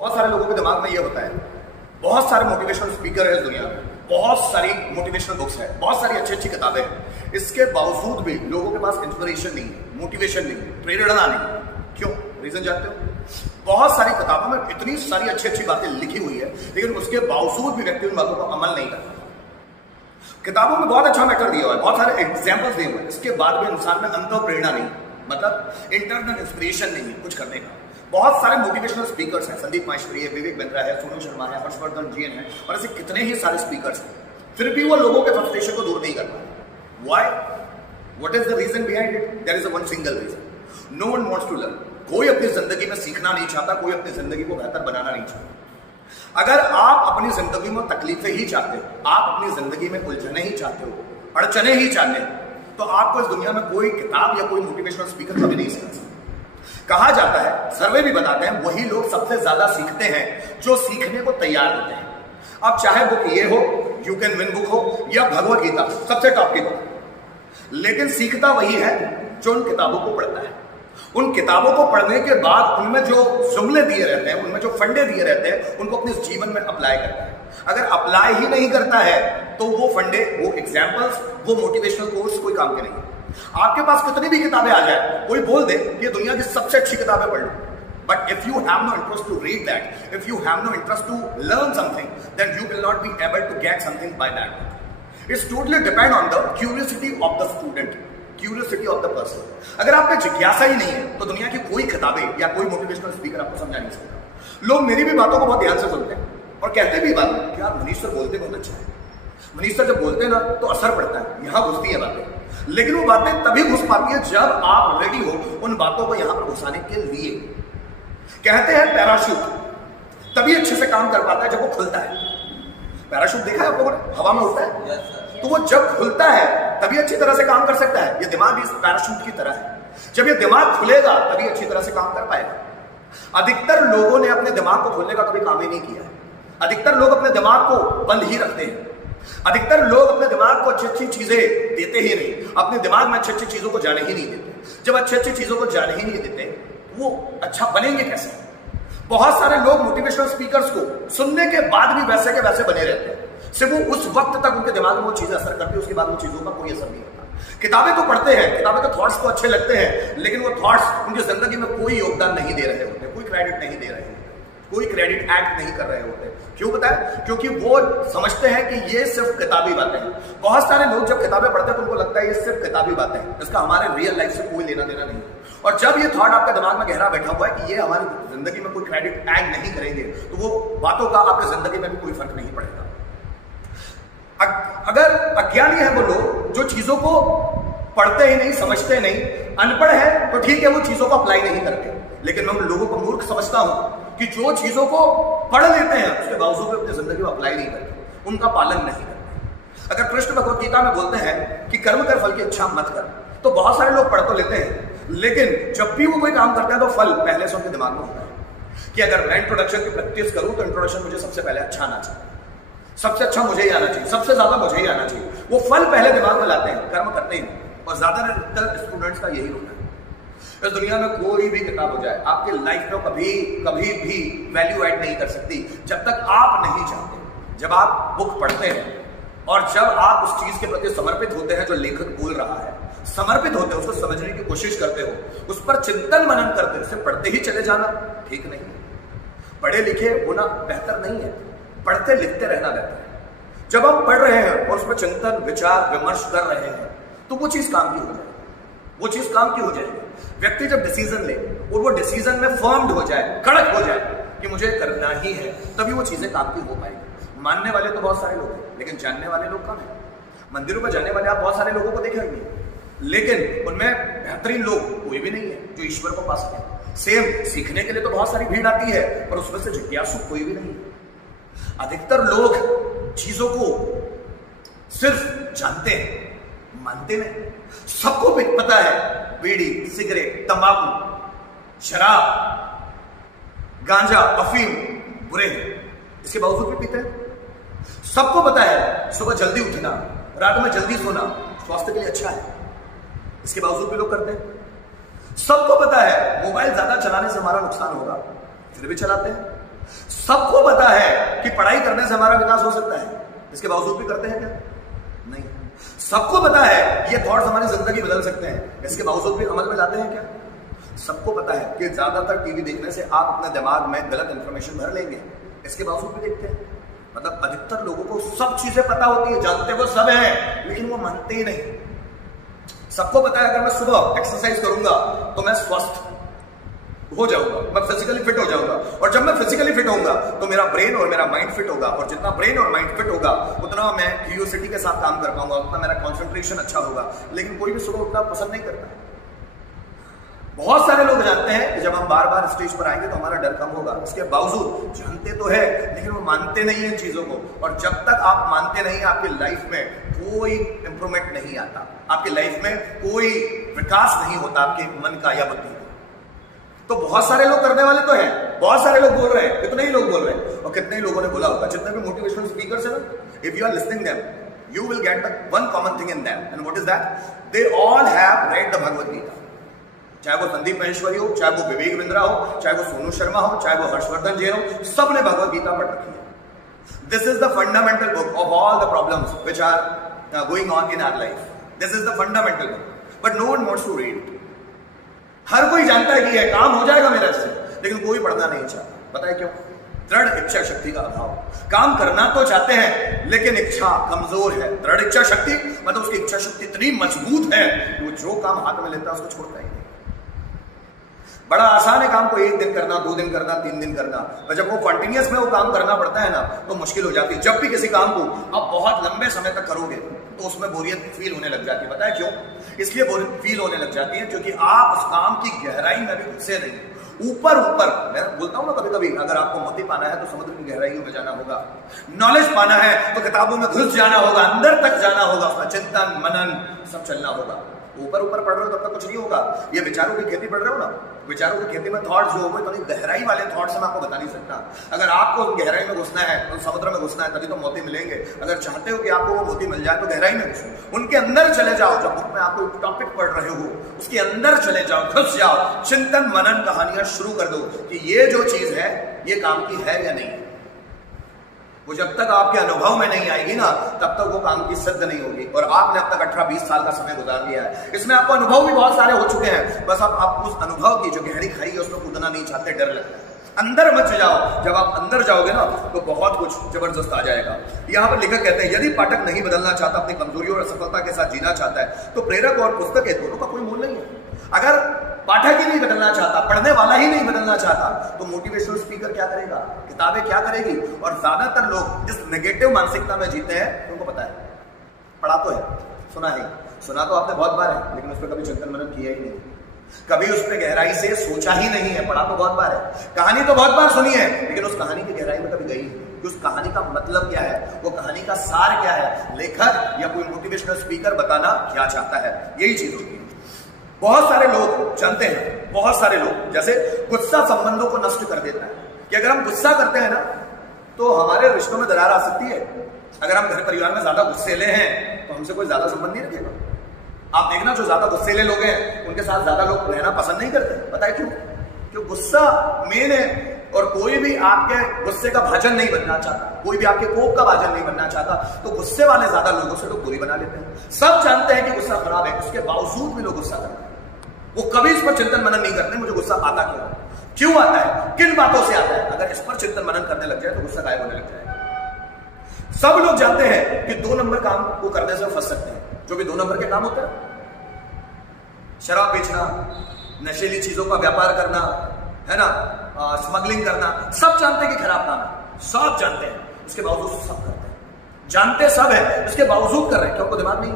बहुत सारे लोगों के दिमाग में ये होता है, बहुत सारे मोटिवेशनल स्पीकर है इस दुनिया में, बहुत सारी मोटिवेशनल बुक्स है, बहुत सारी अच्छी अच्छी किताबें हैं, इसके बावजूद भी लोगों के पास इंस्पिरेशन नहीं है, मोटिवेशन नहीं है, प्रेरणा नहीं। क्यों? रीजन जानते हो? बहुत सारी किताबों में इतनी सारी अच्छी अच्छी बातें लिखी हुई है, लेकिन उसके बावजूद भी व्यक्ति उन बातों को अमल नहीं करता। किताबों में बहुत अच्छा मैटर दिया हुआ है, बहुत सारे एग्जाम्पल्स दिए हुए हैं, इसके बाद भी इंसान में अंतर प्रेरणा नहीं, मतलब इंटरनल इंस्पिरेशन नहीं है कुछ करने का। बहुत सारे मोटिवेशनल स्पीकर्स हैं, संदीप माहेश्वरी है, विवेक बिंद्रा है, सोनू शर्मा है, हर्षवर्धन जी है, और ऐसे कितने ही सारे स्पीकर्स हैं, फिर भी वो लोगों के फ्रस्ट्रेशन को दूर नहीं कर पाते। Why? What is the reason behind it? There is one single reason, no one wants to learn. कोई अपनी जिंदगी में सीखना नहीं चाहता, कोई अपनी जिंदगी को बेहतर बनाना नहीं चाहता। अगर आप अपनी जिंदगी में तकलीफें ही चाहते हो, आप अपनी जिंदगी में उलझने ही चाहते हो, अड़चने ही चाहते हो, तो आपको इस दुनिया में कोई किताब या कोई मोटिवेशनल स्पीकर कभी नहीं सिखा सकता। कहा जाता है, सर्वे भी बताते हैं, वही लोग सबसे ज्यादा सीखते हैं जो सीखने को तैयार होते हैं। अब चाहे बुक ये हो, यू कैन विन बुक हो, या भगवत गीता, सबसे टॉप की बुक, लेकिन सीखता वही है जो उन किताबों को पढ़ता है। उन किताबों को पढ़ने के बाद उनमें जो जुमले दिए रहते हैं, उनमें जो फंडे दिए रहते हैं, उनको अपने जीवन में अप्लाई करता है। अगर अप्लाई ही नहीं करता है तो वो फंडे, वो एग्जाम्पल्स, वो मोटिवेशनल कोर्स कोई काम के नहीं है। आपके पास कितनी भी किताबें आ जाए, कोई बोल दे कि ये दुनिया की सबसे अच्छी किताबें पढ़ लो, but if you have no interest to read that, if you have no interest to learn something, then you will not be able to get something by that. It's totally depend on the curiosity of the student, curiosity of the person. अगर आप में जिज्ञासा ही नहीं है तो दुनिया की कोई किताबें या कोई मोटिवेशनल स्पीकर आपको समझा नहीं सकता। लोग मेरी भी बातों को बहुत ध्यान से सुनते हैं और कहते भी बात कि यार मनीष सर बोलते बहुत अच्छा है, मनीष सर जब बोलते हैं ना तो असर पड़ता है, यहां घुसती है बातें। लेकिन वो बातें तभी घुस पाती है जब आप रेडी हो उन बातों को यहां पर घुसाने के लिए। कहते हैं पैराशूट तभी अच्छे से काम कर पाता है जब वो खुलता है। पैराशूट देखा है आप लोगों ने, हवा में उड़ता है, तो वो जब खुलता है तभी अच्छी तरह से काम कर सकता है। ये दिमाग इस पैराशूट की तरह है, जब ये दिमाग खुलेगा तभी अच्छी तरह से काम कर पाएगा। अधिकतर लोगों ने अपने दिमाग को खोलने का कभी काम ही नहीं किया है। अधिकतर लोग अपने दिमाग को बंद ही रखते हैं। अधिकतर लोग अपने दिमाग को अच्छी अच्छी चीजें देते ही नहीं, अपने दिमाग में अच्छी अच्छी चीजों को जाने ही नहीं देते। जब अच्छी अच्छी चीजों को जाने ही नहीं देते, वो अच्छा बनेंगे कैसे? बहुत सारे लोग मोटिवेशनल स्पीकर्स को सुनने के बाद भी वैसे के वैसे बने रहते हैं, सिर्फ वो उस वक्त तक उनके दिमाग में वो चीजें असर करती है, उसके बाद वो चीजों का कोई असर नहीं होता। किताबें तो पढ़ते हैं, किताबें तो थॉट्स को अच्छे लगते हैं, लेकिन वो थॉट्स उनकी जिंदगी में कोई योगदान नहीं दे रहे होते, कोई क्रेडिट नहीं दे रहे होते, कोई क्रेडिट ऐड नहीं कर रहे होते। क्यों पता है? क्योंकि वो समझते हैं कि ये सिर्फ किताबी बातें हैं। बहुत सारे लोग जब किताबें पढ़ते हैं तो उनको लगता है ये सिर्फ किताबी बातें हैं, इसका हमारे रियल लाइफ से कोई लेना देना नहीं। और जब ये थॉट आपके दिमाग में गहरा बैठा हुआ है कि ये हमारी जिंदगी में कोई क्रेडिट ऐड नहीं करेंगे, तो वो बातों का आपकी जिंदगी में भी कोई फर्क नहीं पड़ेगा। अगर अज्ञानी है वो लोग जो चीजों को पढ़ते ही नहीं, समझते नहीं, अनपढ़ है तो ठीक है, वो चीजों को अप्लाई नहीं करते। लेकिन मैं उन लोगों को मूर्ख समझता हूं कि जो चीजों को पढ़ लेते हैं उसके बावजूद भी अपनी जिंदगी में अप्लाई नहीं करते, उनका पालन नहीं करते। अगर कृष्ण भगवत गीता में बोलते हैं कि कर्म कर फल की इच्छा मत कर, तो बहुत सारे लोग पढ़ तो लेते हैं, लेकिन जब भी वो कोई काम करते हैं तो फल पहले से उनके दिमाग में होता है कि अगर मैं इंट्रोडक्शन की प्रैक्टिस करूं तो इंट्रोडक्शन मुझे सबसे पहले अच्छा आना चाहिए, सबसे अच्छा मुझे ही आना चाहिए, सबसे ज्यादा मुझे ही आना चाहिए। वो फल पहले दिमाग में लाते हैं, कर्म करते हैं। और ज्यादातर स्टूडेंट्स का यही होता है। इस दुनिया में कोई भी किताब हो जाए, आपके लाइफ में कभी कभी भी वैल्यू ऐड नहीं कर सकती जब तक आप नहीं चाहते। जब आप बुक पढ़ते हैं और जब आप उस चीज के प्रति समर्पित होते हैं जो लेखक बोल रहा है, समर्पित होते हैं, उसको समझने की कोशिश करते हो, उस पर चिंतन मनन करते हो, सिर्फ पढ़ते ही चले जाना ठीक नहीं है। पढ़े लिखे होना बेहतर नहीं है, पढ़ते लिखते रहना बेहतर है। जब हम पढ़ रहे हैं और उसमें चिंतन विचार विमर्श कर रहे हैं तो वो चीज काम की हो जाएगी, वो चीज काम की हो जाएगी। व्यक्ति जब डिसीजन ले और वो डिसीजन में फर्म्ड हो जाए, कड़क हो जाए कि मुझे करना ही है, तभी वो चीजें काम की हो पाएगी। मानने वाले तो बहुत सारे लोग हैं, लेकिन जानने वाले लोग कम हैं। मंदिरों पर जाने वाले आप बहुत सारे लोगों को देखेंगे, लेकिन उनमें बेहतरीन लोग कोई भी नहीं है जो ईश्वर को पा सके। सेम सीखने के लिए तो बहुत सारी भीड़ आती है, पर उसमें से जिज्ञासु कोई भी नहीं है। अधिकतर लोग चीजों को सिर्फ जानते हैं, मानते नहीं। सबको पता है बीड़ी, सिगरेट, तंबाकू, शराब, गांजा, अफीम बुरे हैं, इसके बावजूद भी पीते हैं। सबको पता है सुबह जल्दी उठना, रात में जल्दी सोना स्वास्थ्य के लिए अच्छा है, इसके बावजूद भी लोग करते हैं। सबको पता है मोबाइल ज्यादा चलाने से हमारा नुकसान होगा, फिर भी चलाते हैं। सबको पता है कि पढ़ाई करने से हमारा विकास हो सकता है, इसके बावजूद भी करते हैं क्या? नहीं। सबको पता है ये थॉट्स हमारी जिंदगी बदल सकते हैं, इसके बावजूद भी अमल में लाते हैं क्या? सबको पता है कि ज्यादातर टीवी देखने से आप अपने दिमाग में गलत इंफॉर्मेशन भर लेंगे, इसके बावजूद भी देखते हैं। मतलब अधिकतर लोगों को सब चीजें पता होती है, जानते वो सब है, लेकिन वो मानते ही नहीं। सबको पता है अगर मैं सुबह एक्सरसाइज करूंगा तो मैं स्वस्थ हो जाऊंगा, मैं फिजिकली फिट हो जाऊंगा, और जब मैं फिजिकली फिट होऊंगा तो मेरा ब्रेन और मेरा माइंड फिट होगा, और जितना ब्रेन और माइंड फिट होगा उतना मैं क्यूरियोसिटी के साथ काम कर पाऊंगा, उतना मेरा कंसंट्रेशन अच्छा होगा। लेकिन कोई भी सुबह उठना पसंद नहीं करता। बहुत सारे लोग जानते हैं कि जब हम बार बार स्टेज पर आएंगे तो हमारा डर कम होगा, इसके बावजूद जानते तो है लेकिन वो मानते नहीं है इन चीजों को। और जब तक आप मानते नहीं, आपकी लाइफ में कोई इंप्रूवमेंट नहीं आता, आपकी लाइफ में कोई विकास नहीं होता आपके मन का या बुद्धि का। तो बहुत सारे लोग करने वाले तो हैं, बहुत सारे लोग बोल रहे हैं, कितने ही लोग बोल रहे हैं, और कितने ही लोगों ने बोला होगा, जितने भी मोटिवेशनल स्पीकर्स हैं ना, if you are listening them, you will get the one common thing in them, and what is that? They all have read the Bhagavad Gita. चाहे वो संदीप महेश्वरी हो, चाहे वो विवेक बिंद्रा हो, चाहे वो सोनू शर्मा हो, चाहे वो हर्षवर्धन जैन हो, सबने भगवद गीता पढ़ रखी है। This is the fundamental book of all the problems which are going on in our life. This is the fundamental book, but no one wants to read it. हर कोई जानता है कि यह काम हो जाएगा मेरा इससे, लेकिन कोई पढ़ना नहीं चाहता। पता है क्यों? दृढ़ इच्छा शक्ति का अभाव। काम करना तो चाहते हैं लेकिन इच्छा कमजोर है। दृढ़ इच्छा शक्ति मतलब उसकी इच्छा शक्ति इतनी मजबूत है कि वो जो काम हाथ में लेता है उसको छोड़ता ही नहीं। बड़ा आसान है काम को 1 दिन करना, 2 दिन करना, 3 दिन करना, और जब वो कंटिन्यूअस में वो काम करना पड़ता है ना तो मुश्किल हो जाती है। जब भी किसी काम को आप बहुत लंबे समय तक करोगे तो उसमें बोरियत फील होने लग जाती है। पता है क्यों? इसलिए बोरियत फील होने लग जाती है क्योंकि आप उस काम की गहराई में भी घुसे नहीं। ऊपर मैं बोलता हूं ना कभी कभी, अगर आपको मोती पाना है तो समुद्र की गहराइयों में जाना होगा, नॉलेज पाना है तो किताबों में घुस जाना होगा, अंदर तक जाना होगा, उसमें चिंतन मनन सब चलना होगा। ऊपर ऊपर पढ़ रहे हो तब तक कुछ नहीं होगा। ये विचारों की खेती पढ़ रहे हो ना, विचारों की खेती में थॉट्स जो होंगे तो गहराई वाले थॉट्स मैं आपको बता नहीं सकता। अगर आपको गहराई में घुसना है तो समुद्र में घुसना है तभी तो मोती मिलेंगे। अगर चाहते हो कि आपको वो मोती मिल जाए तो गहराई में घुसो, उनके अंदर चले जाओ। जब बुक में आप कोई टॉपिक पढ़ रहे हो उसके अंदर चले जाओ, घुस जाओ, चिंतन मनन कहानियां शुरू कर दो कि ये जो चीज है ये काम की है या नहीं। वो जब तक आपके अनुभव में नहीं आएगी ना तब तक वो काम की सिद्ध नहीं होगी। और आपने अब तक 18-20 साल का समय गुजार लिया है, इसमें आपको अनुभव भी बहुत सारे हो चुके हैं, बस आप उस अनुभव की जो गहरी खाई है उसमें कूदना नहीं चाहते, डर लगता है। अंदर मत जाओ, जब आप अंदर जाओगे ना तो बहुत कुछ जबरदस्त आ जाएगा। यहाँ पर लेखक कहते हैं, यदि पाठक नहीं बदलना चाहता, अपनी कमजोरियों और असफलता के साथ जीना चाहता है तो प्रेरक और पुस्तक है दोनों का कोई मूल्य नहीं है। अगर पाठक ही नहीं बदलना चाहता, पढ़ने वाला ही नहीं बदलना चाहता तो मोटिवेशनल स्पीकर क्या करेगा, किताबें क्या करेगी। और ज्यादातर लोग इस नेगेटिव मानसिकता में जीते हैं। उनको पता है पढ़ा तो है, सुना तो आपने बहुत बार है, लेकिन उस पर कभी चिंतन मनन किया ही नहीं, कभी उस पर गहराई से सोचा ही नहीं है। पढ़ा तो बहुत बार है, कहानी तो बहुत बार सुनी है, लेकिन उस कहानी की गहराई में कभी गई नहीं कि उस कहानी का मतलब क्या है, वो कहानी का सार क्या है, लेखक या कोई मोटिवेशनल स्पीकर बताना क्या चाहता है। यही चीज होती है। बहुत सारे लोग जानते हैं, बहुत सारे लोग, जैसे गुस्सा संबंधों को नष्ट कर देता है कि अगर हम गुस्सा करते हैं ना तो हमारे रिश्तों में दरार आ सकती है। अगर हम घर परिवार में ज्यादा गुस्सेले हैं तो हमसे कोई ज्यादा संबंध नहीं रखेगा। आप देखना जो ज्यादा गुस्सेले लोग हैं उनके साथ ज्यादा लोग रहना पसंद नहीं करते। पता है क्यों? क्यों? गुस्सा मेन है, और कोई भी आपके गुस्से का भाजन नहीं बनना चाहता, कोई भी आपके कोप का भाजन नहीं बनना चाहता, तो गुस्से वाले ज्यादा लोगों से लोग दूरी बना लेते हैं। सब जानते हैं कि गुस्सा खराब है, उसके बावजूद भी लोग गुस्सा करते हैं। वो कभी इस पर चिंतन मनन नहीं करते मुझे गुस्सा आता क्यों आता है, किन बातों से आता है। अगर इस पर चिंतन मनन करने लग जाए तो गुस्सा गायब होने लग जाएगा। सब लोग जानते हैं कि 2 नंबर काम को करने से फंस सकते हैं। जो भी 2 नंबर के काम होते हैं, शराब बेचना, नशीली चीजों का व्यापार करना, है ना, स्मगलिंग करना, सब जानते हैं कि खराब काम है, सब जानते हैं, उसके बावजूद सब करते हैं। जानते सब है, उसके बावजूद कर रहे हैं। क्या उनको दिमाग नहीं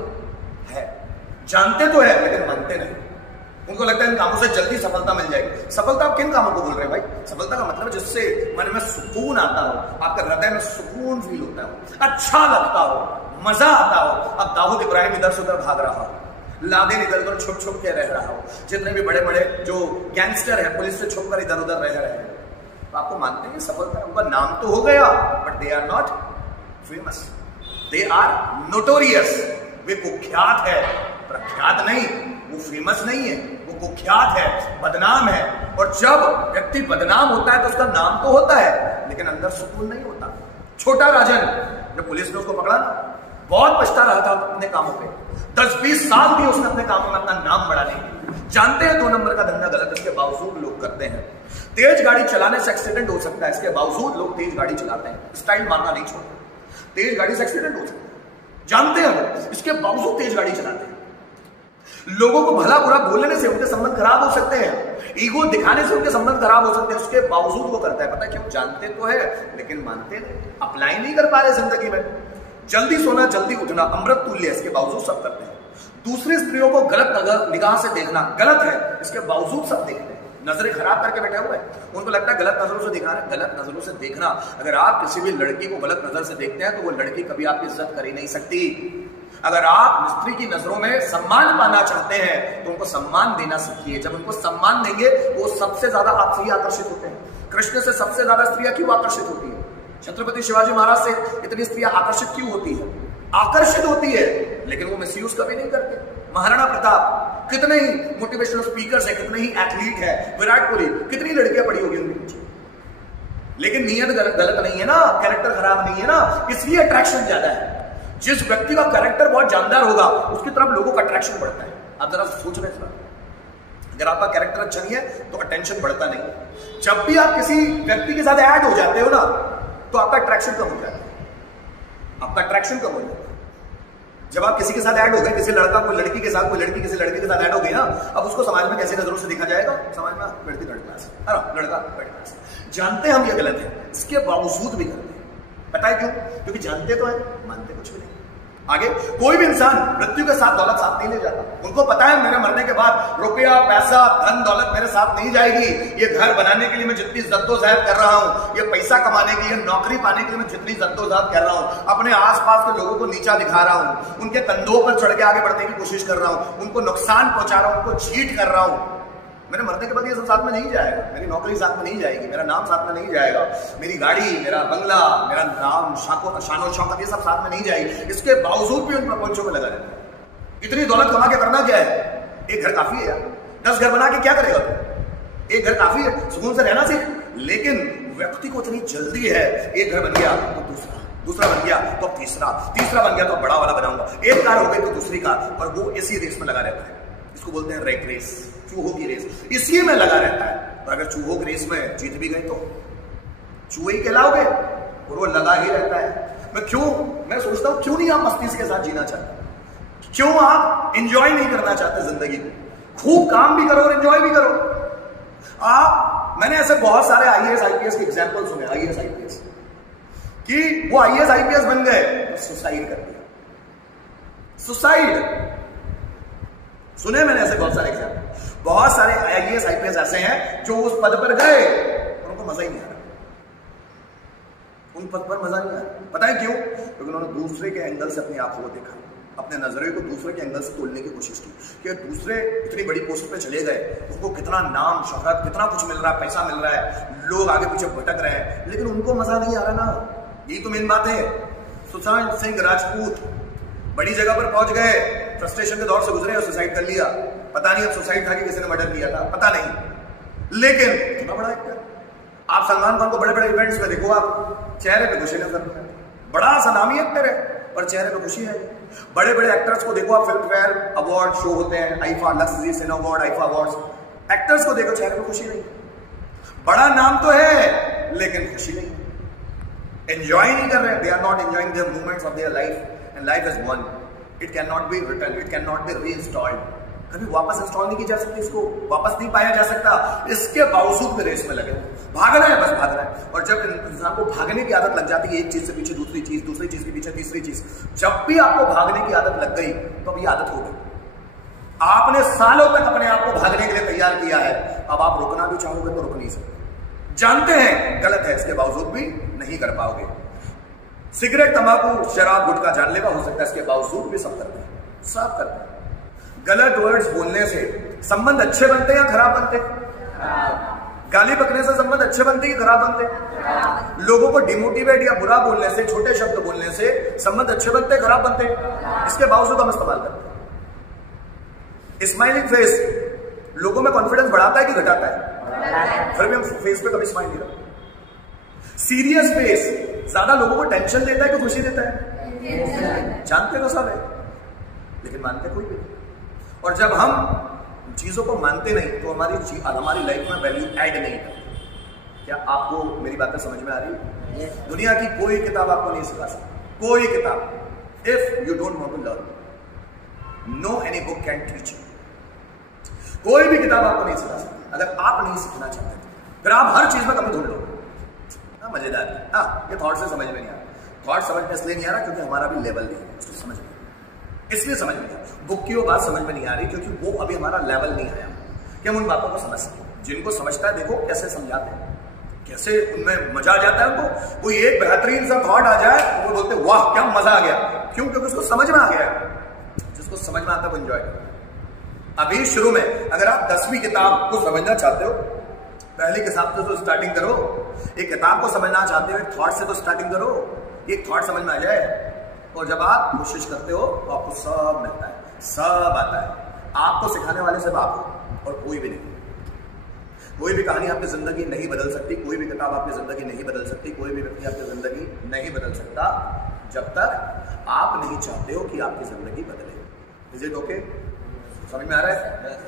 है? जानते तो है लेकिन मानते नहीं। उनको लगता है इन कामों से जल्दी सफलता मिल जाएगी। सफलता आप किन कामों को बोल रहे हैं भाई? सफलता का मतलब जिससे मन में सुकून आता हो, आपका हृदय में सुकून फील होता हो, अच्छा लगता हो, मजा आता हो। अब दाऊद इब्राहिम इधर से उधर भाग रहा हो, लादेन इधर उधर छुप छुप के रह रहा हो, जितने भी बड़े बड़े जो गैंगस्टर है पुलिस से छुप कर इधर उधर रह रहे हैं, तो आपको मानते हैं सफलता? उनका नाम तो हो गया but they are not famous, they are notorious. वे कुख्यात है, प्रख्यात नहीं। वो फेमस नहीं है, वो कुख्यात है, बदनाम है। और जब व्यक्ति बदनाम होता है तो उसका नाम तो होता है लेकिन अंदर सुकून नहीं होता। छोटा राजन, जब पुलिस ने उसको पकड़ा ना, बहुत पछता रहा था अपने कामों पे। 10-20 साल भी उसने अपने कामों में अपना नाम बढ़ाने के लिए। जानते हैं 2 नंबर का धंधा गलत, इसके बावजूद लोग करते हैं। तेज गाड़ी चलाने से एक्सीडेंट हो सकता है, इसके बावजूद लोग तेज गाड़ी चलाते हैं। स्टाइल मारना नहीं छोड़ते। तेज गाड़ी से एक्सीडेंट हो सकता है, जानते हैं वो, इसके बावजूद तेज गाड़ी चलाते हैं। लोगों को भला बुरा बोलने से उनके संबंध खराब हो सकते हैं, ईगो दिखाने से उनके संबंध खराब हो सकते हैं, उसके बावजूद वो करता है। पता है क्यों? जानते तो है लेकिन मानते नहीं, अप्लाई नहीं कर पा रहे जिंदगी में। जल्दी सोना जल्दी उठना अमृत तुल्य, इसके बावजूद सब करते हैं। दूसरी स्त्रियों को गलत निगाह से देखना गलत है, इसके बावजूद सब देखते हैं। नजरें खराब करके बैठे हुए हैं, उनको लगता है गलत नजरों से दिखा रहे हैं। गलत नजरों से देखना, अगर आप किसी भी लड़की को गलत नजर से देखते हैं तो वो लड़की कभी आपकी इज्जत कर ही नहीं सकती। अगर आप स्त्री की नजरों में सम्मान पाना चाहते हैं तो उनको सम्मान देना सीखिए। जब उनको सम्मान देंगे वो सबसे ज्यादा आपसे ही आकर्षित होते हैं। कृष्ण से सबसे ज्यादा स्त्रियां क्यों आकर्षित होती है? छत्रपति शिवाजी महाराज से इतनी स्त्रियां आकर्षित क्यों होती है? आकर्षित होती है लेकिन वो मिसयूज कभी नहीं करते। महाराणा प्रताप, कितने ही मोटिवेशनल स्पीकर्स है, कितने ही एथलीट है, विराट कोहली, कितनी लड़कियां पड़ी होगी उनके पीछे, लेकिन नियत गलत नहीं है ना, कैरेक्टर खराब नहीं है ना, इसलिए अट्रैक्शन ज्यादा है। जिस व्यक्ति का कैरेक्टर बहुत जानदार होगा उसकी तरफ लोगों का अट्रैक्शन बढ़ता है। आप जरा सोच रहे हैं, अगर आपका कैरेक्टर अच्छा नहीं है तो अटेंशन बढ़ता नहीं। जब भी आप किसी व्यक्ति के साथ ऐड हो जाते हो ना तो आपका अट्रैक्शन कम हो जाता है, आपका अट्रैक्शन कम हो जाता है। जब आप किसी के साथ ऐड हो गए, किसी लड़का कोई लड़की के साथ, कोई लड़की किसी लड़के के साथ ऐड हो गई ना, अब उसको समाज में कैसी नजरों से देखा जाएगा? समाज में लड़की थर्ड क्लास, लड़का थर्ड क्लास। जानते हैं हम ये गलत है, इसके बावजूद भी करते हैं। पता है क्यों? क्योंकि जानते तो है, मानते कुछ भी नहीं। आगे कोई भी इंसान मृत्यु के साथ दौलत साथ नहीं ले जाता। उनको पता है मेरे मरने के बाद रुपया पैसा धन दौलत मेरे साथ नहीं जाएगी। ये घर बनाने के लिए मैं जितनी जद्दोजहद कर रहा हूं, ये पैसा कमाने के लिए, नौकरी पाने के लिए मैं जितनी जद्दोजहद कर रहा हूं, अपने आसपास के लोगों को नीचा दिखा रहा हूं, उनके कंधों पर चढ़ के आगे बढ़ने की कोशिश कर रहा हूं, उनको नुकसान पहुंचा रहा हूं, उनको चीट कर रहा हूं। मेरे मरने के बाद ये सब साथ में नहीं जाएगा। मेरी नौकरी साथ में नहीं जाएगी, मेरा नाम साथ में नहीं जाएगा, मेरी गाड़ी, मेरा बंगला, मेरा नाम, शानो शौकत, ये सब साथ में नहीं जाएगी। इसके बावजूद भी उन प्रपंचों में लगा रहता है। इतनी दौलत कमा के करना क्या है? एक घर काफी है यार, 10 घर बना के क्या करेगा तू? एक घर काफी है, सुकून से रहना सीख। लेकिन व्यक्ति को इतनी जल्दी है, एक घर बन गया तो दूसरा बन गया तो तीसरा बन गया तो बड़ा वाला बनाऊंगा, एक कार हो गई तो दूसरी कार, और वो इसी रेस में लगा रहता है। इसको बोलते हैं रेट रेस, चूहों की रेस, इसी में लगा रहता है। और अगर चूहों की रेस में जीत भी गए तो चूहे ही कहलाओगे, और वो लगा ही रहता है। मैं सोचता हूं क्यों नहीं आप मस्ती के साथ जीना चाहते? क्यों आप एंजॉय नहीं करना चाहते जिंदगी को? खूब काम भी करो और एंजॉय भी करो। मैंने ऐसे बहुत सारे आईएएस आईपीएस के एग्जाम्पल सुने, आईएएस आईपीएस कि वो आईएएस आईपीएस बन गए तो सुसाइड कर दिया। सुसाइड सुने मैंने ऐसे बहुत सारे एग्जाम्पल। बहुत सारे आईएएस आईपीएस ऐसे हैं जो उस पद पर गए और उनको मजा ही नहीं आ रहा, उन पद पर मजा नहीं आ रहा। पता है क्यों? क्योंकि उन्होंने दूसरे के एंगल से अपनी आंखों को देखा, अपने नजरिए को दूसरे के एंगल से तोड़ने की कोशिश की कि दूसरे इतनी बड़ी पोस्ट पे चले गए, उनको कितना नाम शोहरत, कितना कुछ मिल रहा है, पैसा मिल रहा है, लोग आगे पीछे भटक रहे हैं, लेकिन उनको मजा नहीं आ रहा ना। यही तो मेन बात है। सुशांत सिंह राजपूत बड़ी जगह पर पहुंच गए, फ्रस्ट्रेशन के दौर से गुजरे और सुसाइड कर लिया। पता नहीं अब सुसाइड था कि किसी ने मर्डर किया था, पता नहीं, लेकिन इतना बड़ा एक्टर। आप सलमान खान को बड़े बड़े इवेंट्स में देखो, आप चेहरे पे खुशी नजर नहीं आती। बड़ा सा नामी एक्टर है और चेहरे पे खुशी है। बड़े बड़े एक्टर्स को देखो आप, फिल्म फेयर अवार्ड शो होते हैं, आईफा, लक्स सिने अवार्ड, आईफा अवार्ड्स, एक्टर्स को देखो चेहरे पे खुशी नहीं। बड़ा नाम तो है लेकिन खुशी नहीं, एंजॉय नहीं कर रहे। They are not enjoying their moments of their life, and life is one, it can not be return, it can not be reinstalled. कभी वापस इंस्टॉल नहीं की जा सकती, इसको वापस नहीं पाया जा सकता। इसके बावजूद भी रेस में लगे, भागना है, बस भागना है। और जब इंसान को भागने की आदत लग जाती है, एक चीज से पीछे दूसरी चीज के पीछे तीसरी चीज, जब भी आपको भागने की आदत लग गई तो अब ये आदत हो गई। आपने सालों तक अपने आप को भागने के लिए तैयार किया है, अब आप रुकना भी चाहोगे तो रुक नहीं सकते। जानते हैं गलत है, इसके बावजूद भी नहीं कर पाओगे। सिगरेट, तंबाकू, शराब, गुटखा जानलेवा हो सकता है, इसके बावजूद भी सब करते हैं, सब करते हैं। गलत वर्ड्स बोलने से संबंध अच्छे बनते हैं या खराब बनते? गाली बकने से संबंध अच्छे बनते हैं या खराब बनते? लोगों को डिमोटिवेट या बुरा बोलने से, छोटे शब्द बोलने से संबंध अच्छे बनते हैं, खराब बनते हैं? इसके बावजूद हम इस्तेमाल करते हैं। स्माइलिंग फेस लोगों में कॉन्फिडेंस बढ़ाता है कि घटाता है? फिर भी हम फेस पे कभी स्माइल नहीं रखते। सीरियस फेस ज्यादा लोगों को टेंशन देता है कि खुशी देता है? जानते तो सब है, लेकिन मानते कोई भी नहीं। और जब हम चीजों को मानते नहीं तो हमारी लाइफ में वैल्यू ऐड नहीं करती। क्या आपको मेरी बातें समझ में आ रही है? दुनिया की कोई किताब आपको नहीं सिखा सकती, कोई किताब। If you don't want to learn, no any book can teach you. कोई भी किताब आपको नहीं सिखा सकती। अगर आप नहीं सीखना चाहते फिर आप हर चीज में कमी ढूंढ लो। मजेदार है। हाँ, ये थॉट से समझ में नहीं आ रहा। थॉट समझ में इसलिए नहीं आ रहा क्योंकि हमारा भी लेवल नहीं है, उसको समझ में, इसलिए समझ में नहीं आ रहा। बुक की वो बात समझ में नहीं आ रही क्योंकि वो अभी हमारा लेवल नहीं आया कि हम उन बातों को समझ सकें। जिनको समझता है देखो कैसे समझाते हैं, कैसे उनमें मजा आ जाता है उनको। कोई एक बेहतरीन सा थॉट आ जाए तो वो बोलते वाह क्या मजा आ गया। क्यों? क्योंकि उसको समझ में आ गया। जिसको समझ में आता है वो एंजॉय करता है। अभी शुरू में अगर आप 10वीं किताब को समझना चाहते हो, पहले किताब से तो स्टार्टिंग करो। एक किताब को समझना चाहते हो, एक थॉट से तो स्टार्टिंग करो, एक थॉट समझ में आ जाए। और जब आप कोशिश करते हो तो आपको सब मिलता है, सब आता है। आपको सिखाने वाले सिर्फ आप हो और कोई भी नहीं। कोई भी कहानी आपकी जिंदगी नहीं बदल सकती, कोई भी किताब आपकी जिंदगी नहीं बदल सकती, कोई भी व्यक्ति आपकी जिंदगी नहीं बदल सकता जब तक आप नहीं चाहते हो कि आपकी जिंदगी बदले। Is it okay? समझ में आ रहा है?